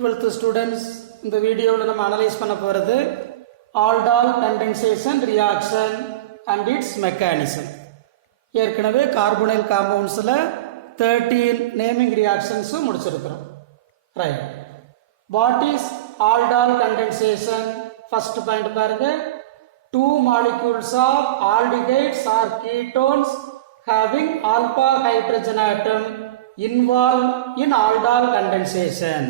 12th students, இந்த வீடியோவில் நம்ம அனலைஸ் பண்ண போகிறது aldol condensation reaction and its mechanism. ஏற்கனவே கார்பனைல் காம்பவுண்ட்ஸில் 13 நேமிங் ரியாக்ஷன்ஸும் முடிச்சிருக்கிறோம். Right, what is aldol condensation? First point பாருங்க, 2 molecules of aldehydes or ketones having alpha hydrogen atom involved in aldol condensation.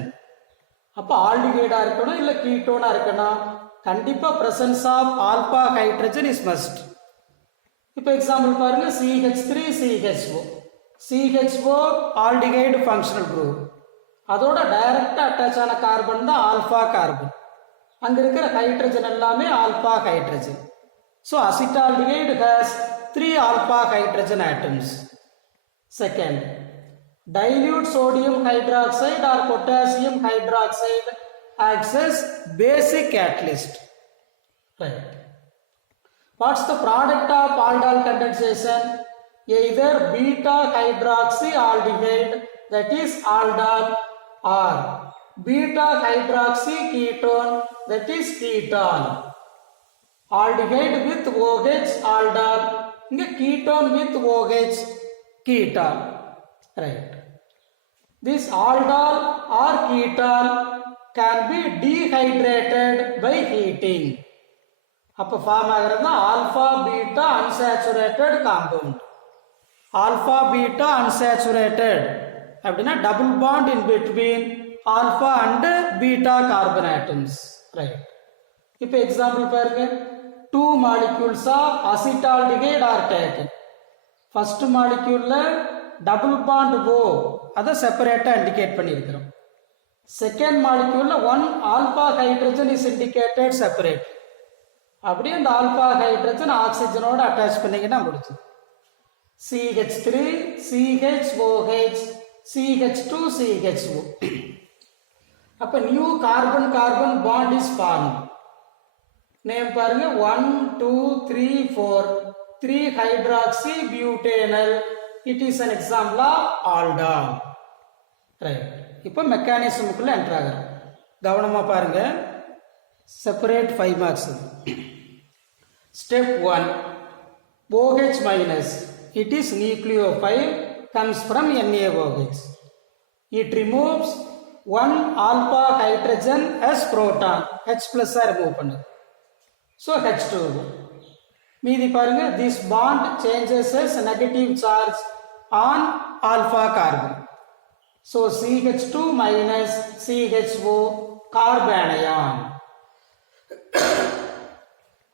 அப்போ ஆல்டிகைடா இருக்கணும் இல்ல கீட்டோனா இருக்கணும், கண்டிப்பா presence of alpha hydrogen is must. இப்போ எக்ஸாம்பிள் பாருங்க, CH3 CHO. CHO aldehyde functional group, அதோட டைரக்டா அட்டாச் ஆன கார்பன் தான் ஆல்பா கார்பன். அங்க இருக்கிற ஹைட்ரஜன் எல்லாமே alpha hydrogen. So acetaldehyde has 3 alpha hydrogen atoms. Second, dilute sodium hydroxide or potassium hydroxide acts as basic catalyst. Right. What's the product of aldol condensation? Either beta hydroxy aldehyde, that is aldol, or beta hydroxy ketone, that is ketone. Aldehyde with OH aldol, ketone with OH ketone. Right. This aldol or ketone can be dehydrated by heating. அப்போ form ஆகிறது alpha beta unsaturated compound. Alpha beta unsaturated அப்படின்னா double bond in between alpha and beta carbon atoms. Right, இப்போ example பாருங்க, 2 molecules of acetaldehyde are taken. First மாலிக்யூல்ல double bond O அதை செப்பரேட்டா indicate பண்ணியிருக்கிறோம். Second மாலிக்யூல்ல 1 alpha hydrogen is indicated separate. அப்படியே அந்த ஆல்பா ஹைட்ரஜன் ஆக்சிஜனோட அட்டாச் பண்ணீங்கன்னா முடிச்சு CH3 CHOH CH2 CHO. அப்ப new carbon carbon bond is form. Name பாருங்க, 1 2 3 4 3 hydroxy butanol. It is an example of aldol. Right. இப்போ மெக்கானிசமுக்குள்ள என்டர் ஆகிறோம். கவனமா பாருங்க, separate 5 marks. Step 1, OH minus, it is nucleophile, comes from NaOH. It removes 1 alpha hydrogen as proton, H plus remove பண்ணு, so H2. மீதி பாருங்க, this bond changes as negative charge on alpha carbon, so CH2 minus CHO carbanion.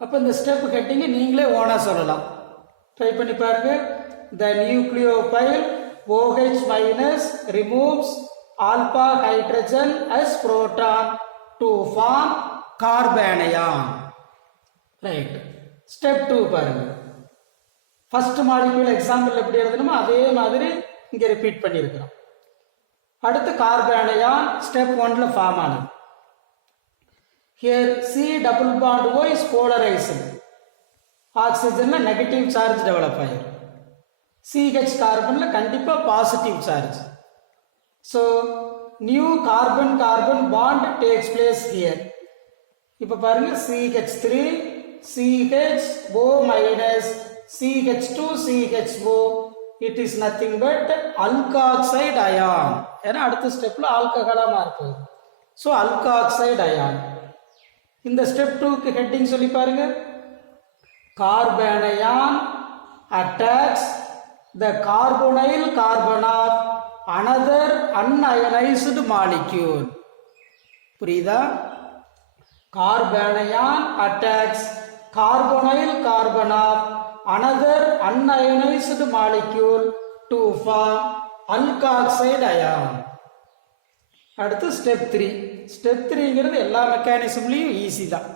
அப்ப இந்த step heading நீங்களே ஓனா சொல்லலாம். Try பண்ணி பாருங்க. The nucleophile OH minus removes alpha hydrogen as proton to form carbanion. Right. Step 2 பாருங்க. First molecule example எப்படி எழுதணுமோ அதே மாதிரி இங்க ரிப்பீட் பண்ணியிருக்கிறோம். அடுத்து கார்பானியான் ஸ்டெப் 1ல ஃபார்ம் ஆனது. Here C double bond O is polarized. ஆக்சிஜன்ல நெகட்டிவ் சார்ஜ் டெவலப் ஆயிரும். CH கார்பன்ல கண்டிப்பா positive charge. So new carbon carbon bond takes place here. இப்ப பாருங்க, CH3 CHO minus CH2 CHO, it is nothing but alkoxide ion. ஏன்னா அடுத்த ஸ்டெப்ல ஆல்கஹாலா மாறுது. So alkoxide ion. இந்த ஸ்டெப் 2க்கு ஹெட்டிங் சொல்லி பாருங்க, carbanion attacks the carbonyl carbon of another unionized molecule. புரியுதா? carbanion attacks carbonyl carbon of another unionized molecule to form alkoxide ion. அடுத்து ஸ்டெப் 3. ஸ்டெப் 3ங்கிறது எல்லா மெக்கானிசம்லையும் ஈஸி தான்.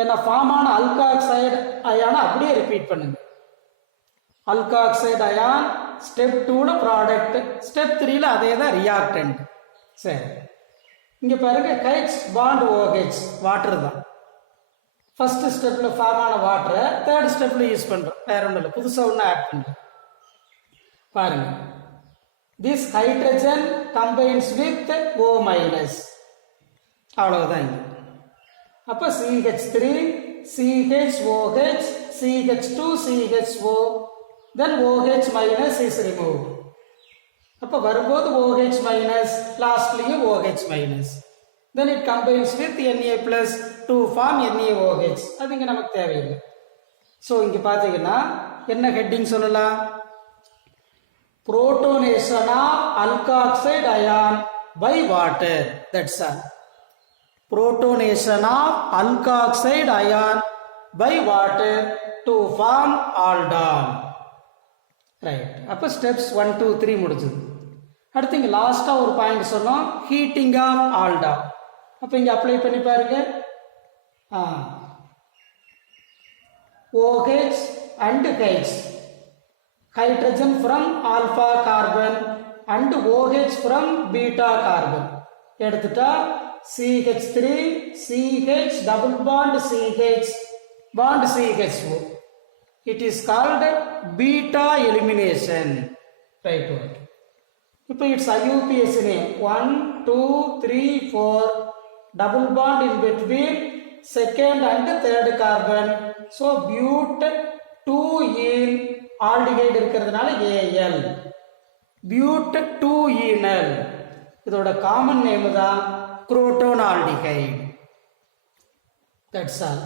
ஏன்னா ஃபார்ம் ஆன அல்காக்சைடு அயானை அப்படியே ரிப்பீட் பண்ணுங்க. அல்காக்சைடு அயான் ஸ்டெப் 2ல ப்ராடக்ட், ஸ்டெப் 3ல அதே தான் ரியாக்டன்ட். சரி, இங்க பாருங்க, H பாண்ட் OH வாட்டர் தான். ஃபர்ஸ்ட் ஸ்டெப்ல ஃபார்ம் ஆன வாட்டரை தேர்ட் ஸ்டெப்ல யூஸ் பண்றோம். வேற ஒன்றும் இல்லை, புதுசா ஒன்று ஆட் பண்றோம். பாருங்க, this hydrogen combines with O minus. அவ்வளவுதான் இங்க. அப்ப CH3 CHOH CH2 CHO, then OH minus is removed. அப்ப வரும்போது OH minus, lastlyயும் OH minus, then it combines with Na plus to form NaOH. அது இங்க நமக்கு தேவையில்லை. ஸோ இங்க பாத்தீங்கன்னா என்ன ஹெட்டிங் சொல்லலாம்? புரோட்டோனேஷன் of alkoxide ion by water. That's all. Protonation of alkoxide ion by water to form aldol. Right. அப்ப steps 1 2 3 முடிஞ்சது. அடுத்து இங்க லாஸ்டா ஒரு பாயிண்ட் சொன்னோம், heating of aldol. அப்ப இங்க அப்ளை பண்ணி பாருங்க. OH and H, hydrogen from alpha carbon and OH from beta carbon எடுத்துட்டா CH3 CH double bond CH bond CHO. It is called beta elimination. Right word. இப்போ its IUPAC name 1 2 3 4 double bond in between second and third carbon. So but 2ene aldehyde இருக்கிறதுனால Al, but 2enal. இதோட common name தான் crotonaldehyde. That's all.